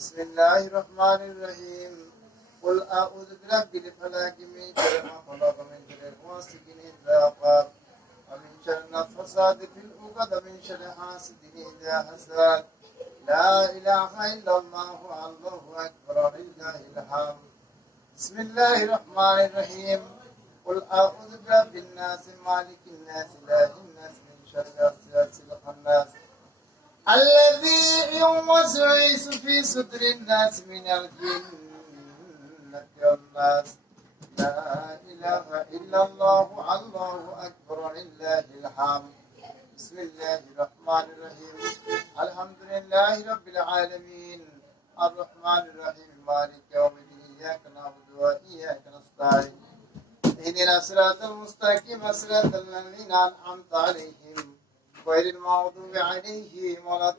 بسم الله الرحمن الرحيم قل أعوذ برب الفلق من شر ما خلق من شر غاسق إذا وقب ومن شر النفاثات في العقد ومن شر حاسد إذا حسد لا إله إلا الله الله أكبر ولله الحمد بسم الله الرحمن الرحيم قل أعوذ برب الناس مالك الناس إله الناس من شر الوسواس الخناس الذي يوسوس في صدر الناس من الجنة والناس لا إله إلا الله الله أكبر ولله الحمد بسم الله الرحمن الرحيم الحمد لله رب العالمين الرحمن الرحيم مالك يوم الدين إياك نعبد وإياك نستعين اهدنا الصراط المستقيم صراط الذين أنعمت عليهم غير المغضوب عليهم ولا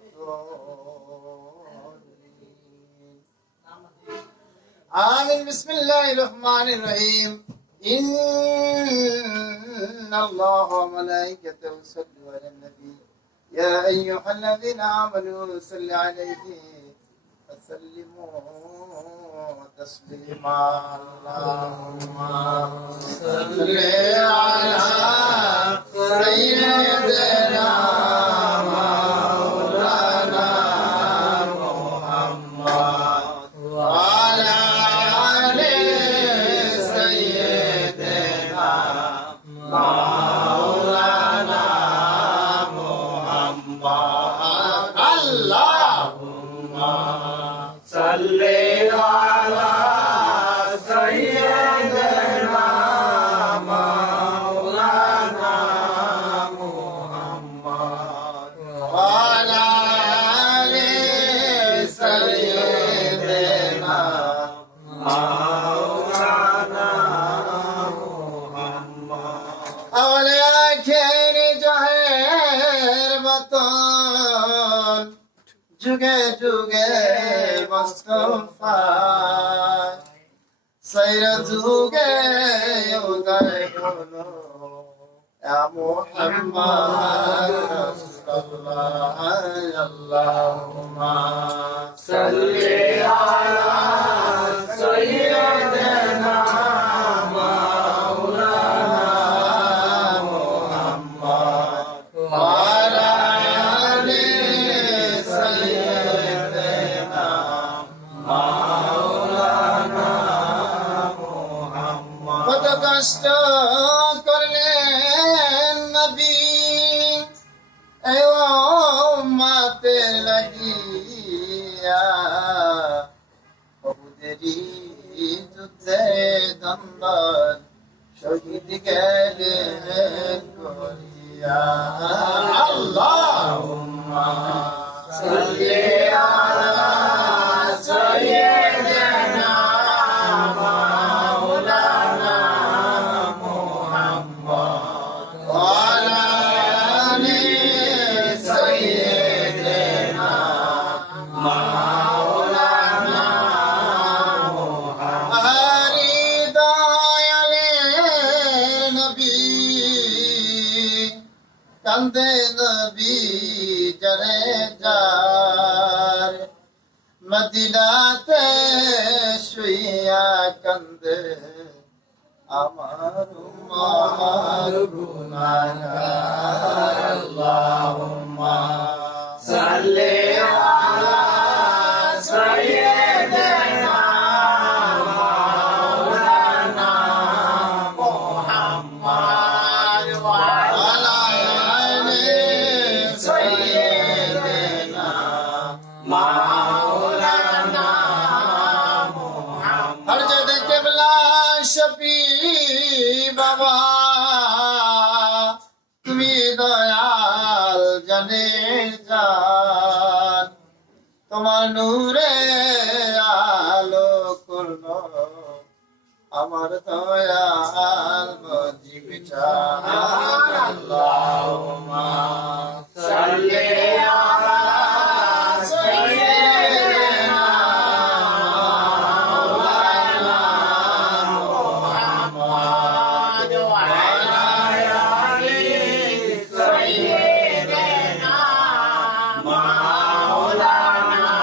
الضالين آمين بسم الله الرحمن الرحيم إن الله وملائكته يصلون على النبي يا أيها الذين آمنوا صلوا عليه وسلموا تسليما اللهم صل على سيدنا مولانا محمد وعلى آل سيدنا مولانا محمد اللهم صل على سيدنا مولانا محمد وعلى آل سيدنا مولانا محمد ولكن جهر بطن जुगे जुगे मुस्तफा सैर जुगे उदय होलो या मुहम्मद रसूलुल्लाह अल्लाहुम्मा सल्ली अला सय्यिदना मौलाना मुहम्मद व अला आलि सय्यिदना मौलाना मुहम्मद কত কষ্ট করলেন নবী এই উম্মতের লাগিয়া বহুদেরই যুদ্ধে দ্বন্দ্ব শহীদ গেলেন করিয়া আল্লাহুম্মা সাল্লি আলা সাইয়্যিদিনা মাওলানা মুহাম্মদ ওয়া আলা আলি সাইয়্যিদিনা মাওলানা মুহাম্মদ হরি দয়ালে নবী কান্দে নবী জরে যার মদিনাতে শুইয়া কান্দে আমার উম্মার গুনাহগার আল্লাহুম্মা সাল্লি আলা সাইয়্যিদিনা মাওলানা মুহাম্মদ ওয়া আলা আলি সাইয়্যিদিনা মাওলানা মুহাম্মদ হর জদ কিবলা শফি বাবা তুমি দয়াল জানে জান তোমার নূরে আলো করলো আমার দয়াল মজিব চান আল্লাহুম্মা সাল্লি আলা সাইয়্যিদিনা মাওলানা মুহাম্মদ ওয়া আলা আলি সাইয়্যিদিনা মাওলানা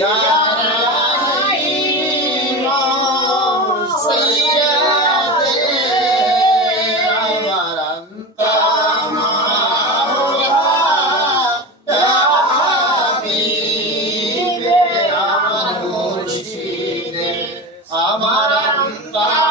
Ya Rahim Sayyade Amaranta Maula Ya Habib Amar Murshid Amaranta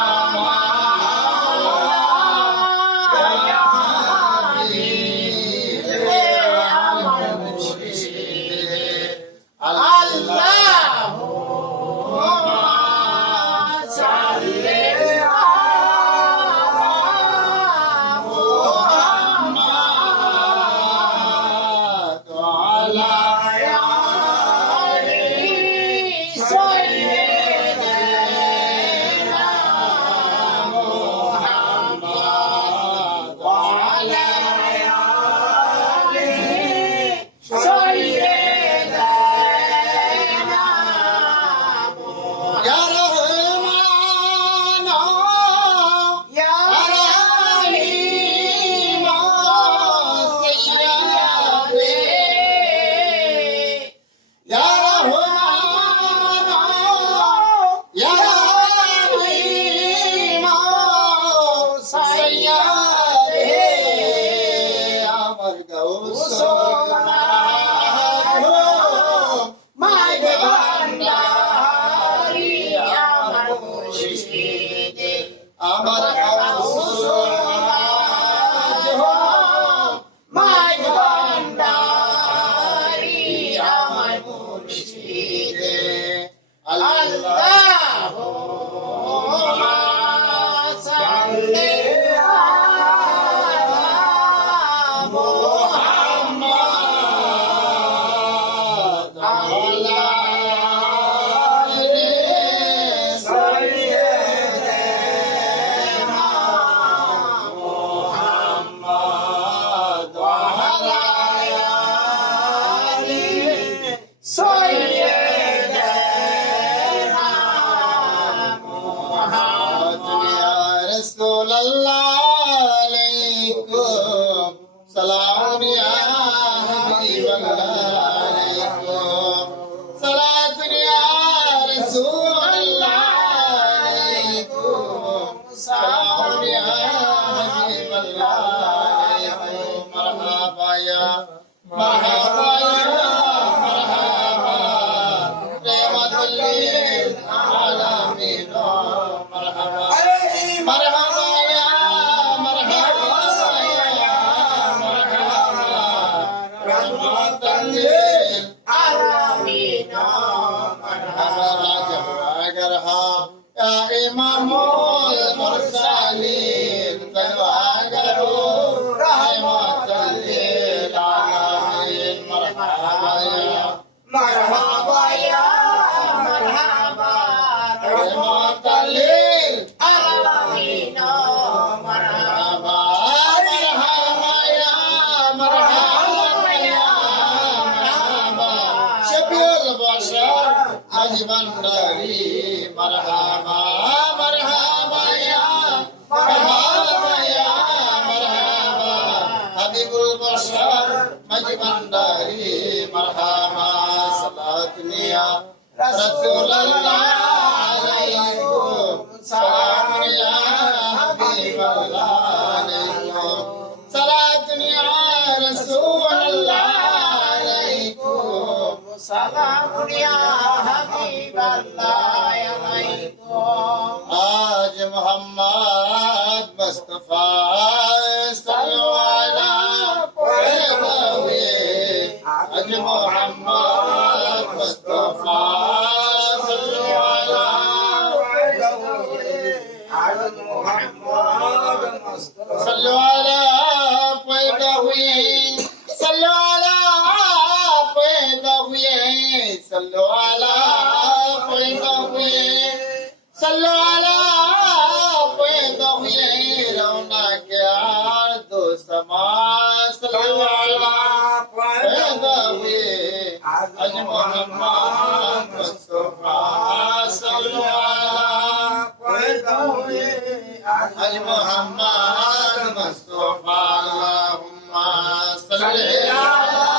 Muhammad Mustafa Allahumma salli ala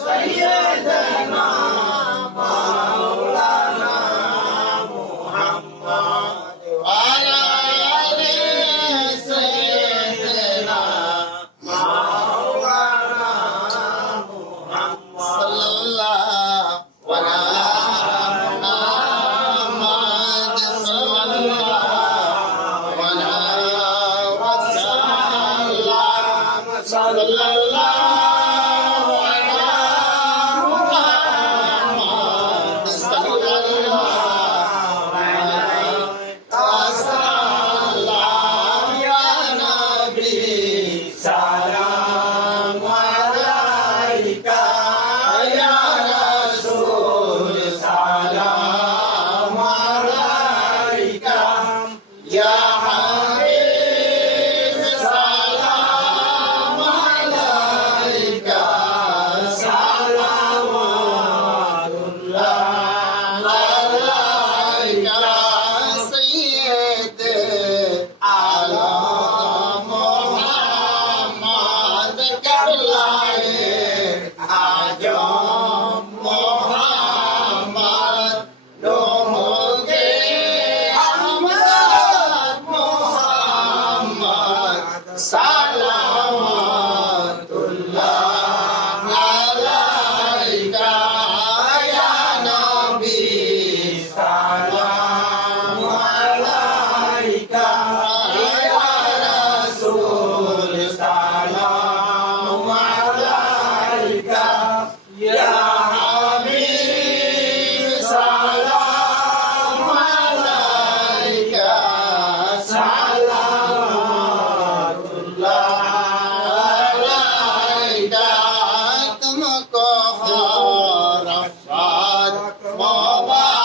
sayyidina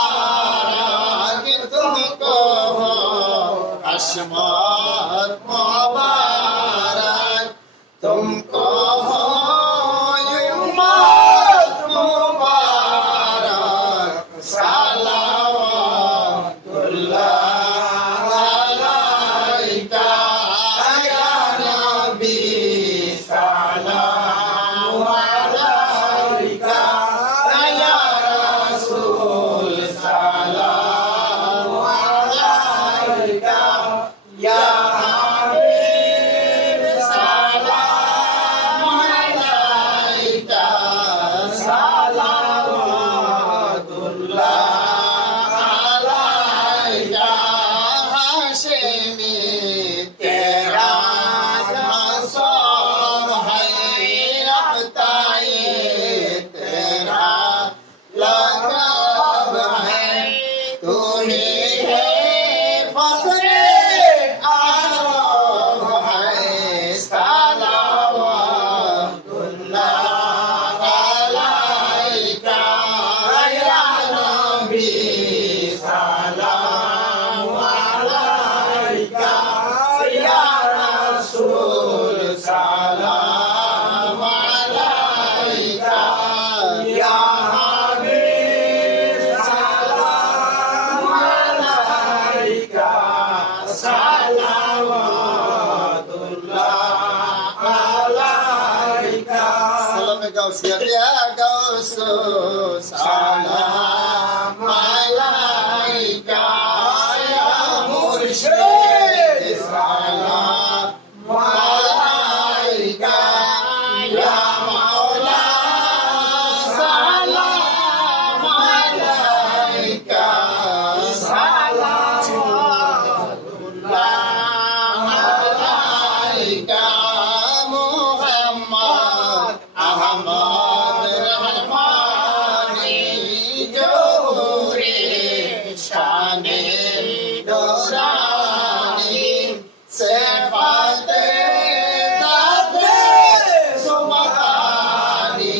मुबारक तुमको हो अशमात मुबारक तुमको हो उम्मत मुबारक सलावतुल्लाह अलैका या नबी सलाम अलैका या रसूल सलाम अलैका या हबीब सलाम अलैका सलावतुल्लाह अलैका हाशिमी तेरा नसब है रब्ताई तेरा लक़ब है तू ही है फख्रे आलम है सलावतुल्लाह अलैका या नबी सलाम अलैका या रसूल सलाम अलैका या हबीब सलाम अलैका सलावतुल्लाह अलैका सलाम गौसिया या गौसो सलाम अलैका या मुर्शिद सलाम अलैका या मौला सलाम अलैका सलावतुल्लाह अलैका मुहम्मद अहमद रहमानी जोहरे शाने दोरानी सिफाते ज़ाते सुब्हानी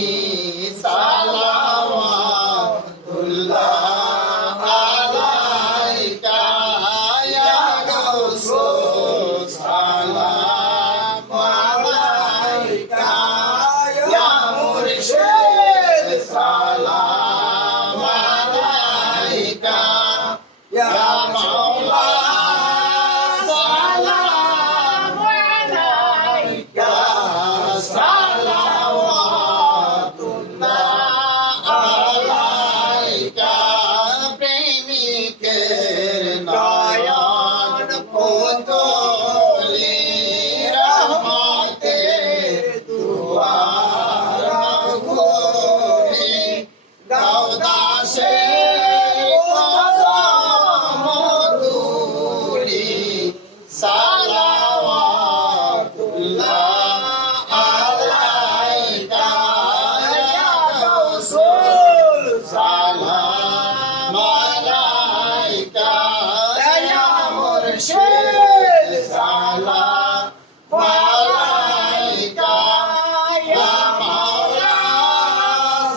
सलावतुल्लाह अलैका या गौसो सलाम अलैका या मुर्शिद सलाम अलैका या मौला सलाम अलैका सलावतुल्लाह अलैका प्रेमी के नयन पुतली रहमते दुआर मघोरी गौदाशे कदम दूरी सलावतुल्लाह अलैका या रसूल सलाम अलैका या मुर्शिद सलाम अलैका या मौला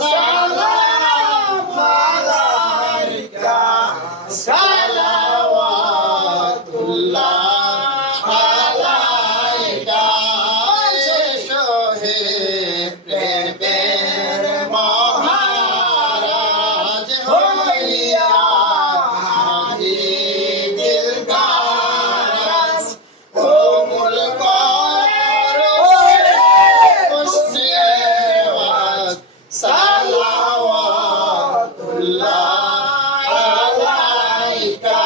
सलाम अलैका सलावतुल्लाह अलैका शोहे प्रेमेर महाराज होइया हाजी दिलदारस ओ मुल्कोर उसने वास सलावतुल्लाह अलैका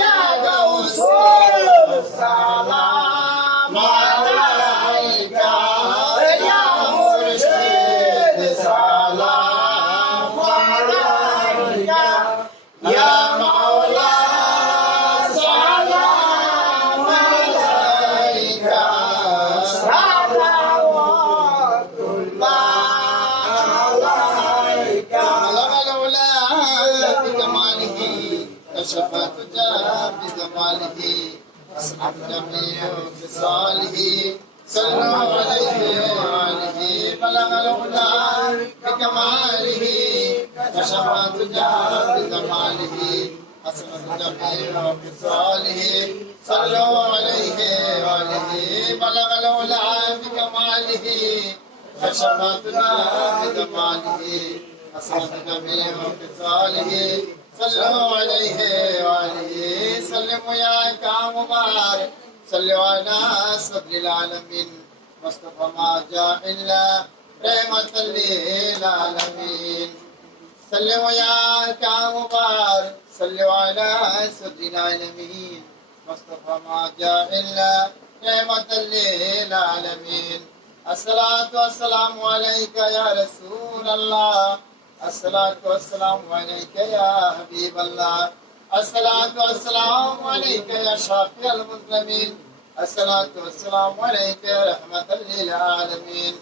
या गौसुल सलाम अलैका या मुर्शिद सलाम अलैका या मौला सलाम अलैका شفاعة جاء بجماله أصحاب جميع بصاله صلوا عليه وآله بلغ العلا بكماله كشف الدجى بجماله حسنت جميع خصاله صلوا عليه وآله بلغ العلا بكماله كشف الدجى بجماله حسنت جميع خصاله صلوا عليه وآله سلموا يا كام مبارك صلوا على صدر العالمين مصطفى ما جاء إلا رحمة للعالمين سلموا يا كام مبارك صلوا على صدر العالمين مصطفى ما جاء إلا رحمة للعالمين الصلاة والسلام عليك يا رسول الله الصلاة والسلام عليك يا حبيب الله الصلاة والسلام عليك يا شافي المسلمين الصلاة والسلام عليك يا رحمة للعالمين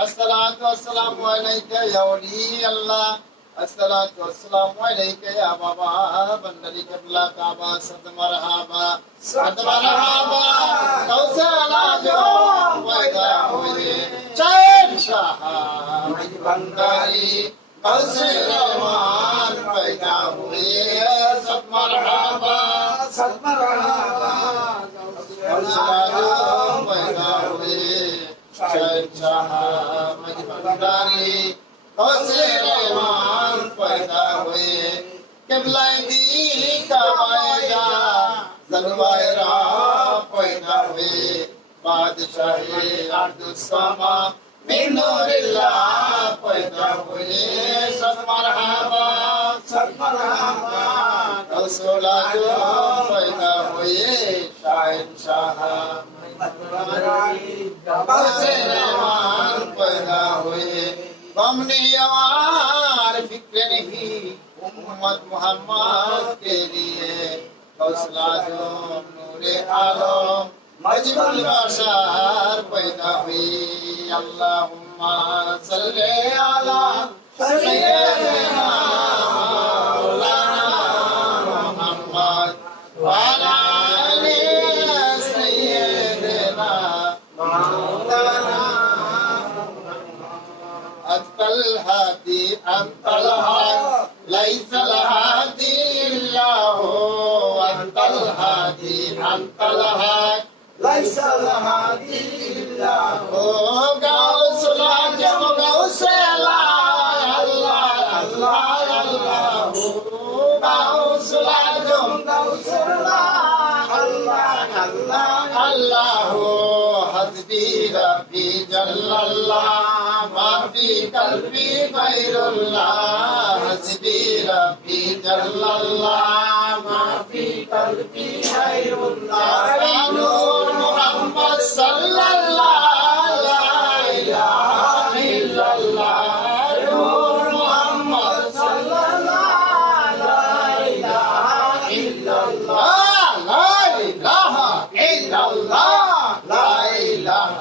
الصلاة والسلام عليك يا ولي الله الصلاة والسلام عليك يا بابا بندري قبلة كعبة صد مرحبا صد مرحبا كوثر جو ويدا ہوئے چین شاہ بندری كوثر رحمان پیدا ہوئے صد مرحبا صد مرحبا كوثر جو پیدا ہوئے چین شاہ بندری كوثر رحمان پیدا ہوئے قبلہ دی کعبہ زلوائرہ پیدا ہوئے بادشاہ ارض السما من نور اللہ پیدا ہوئے صد مرحبا رسول جو پیدا ہوئے شاہنشاہ كوثر رحمان پیدا ہوئے غم نیار فکر نہیں امت محمد کے لیے حوصلہ جو نور عالم مجمع البشر پیدا ہوئی اللہم صلی علی سیدنا مولانا محمد وعلی آل سیدنا مولانا أنت الهادي أنت الهادي ليس الهادي إلا هو أنت الهادي أنت الهادي ليس الهادي إلا هو غوث العجم غوث الله الله الله غوث العجم غوث الله الله الله حسبي ربي جل الله ما في قلبي غير الله حسبي ربي جل الله ما في قلبي غير الله نور محمد صلى الله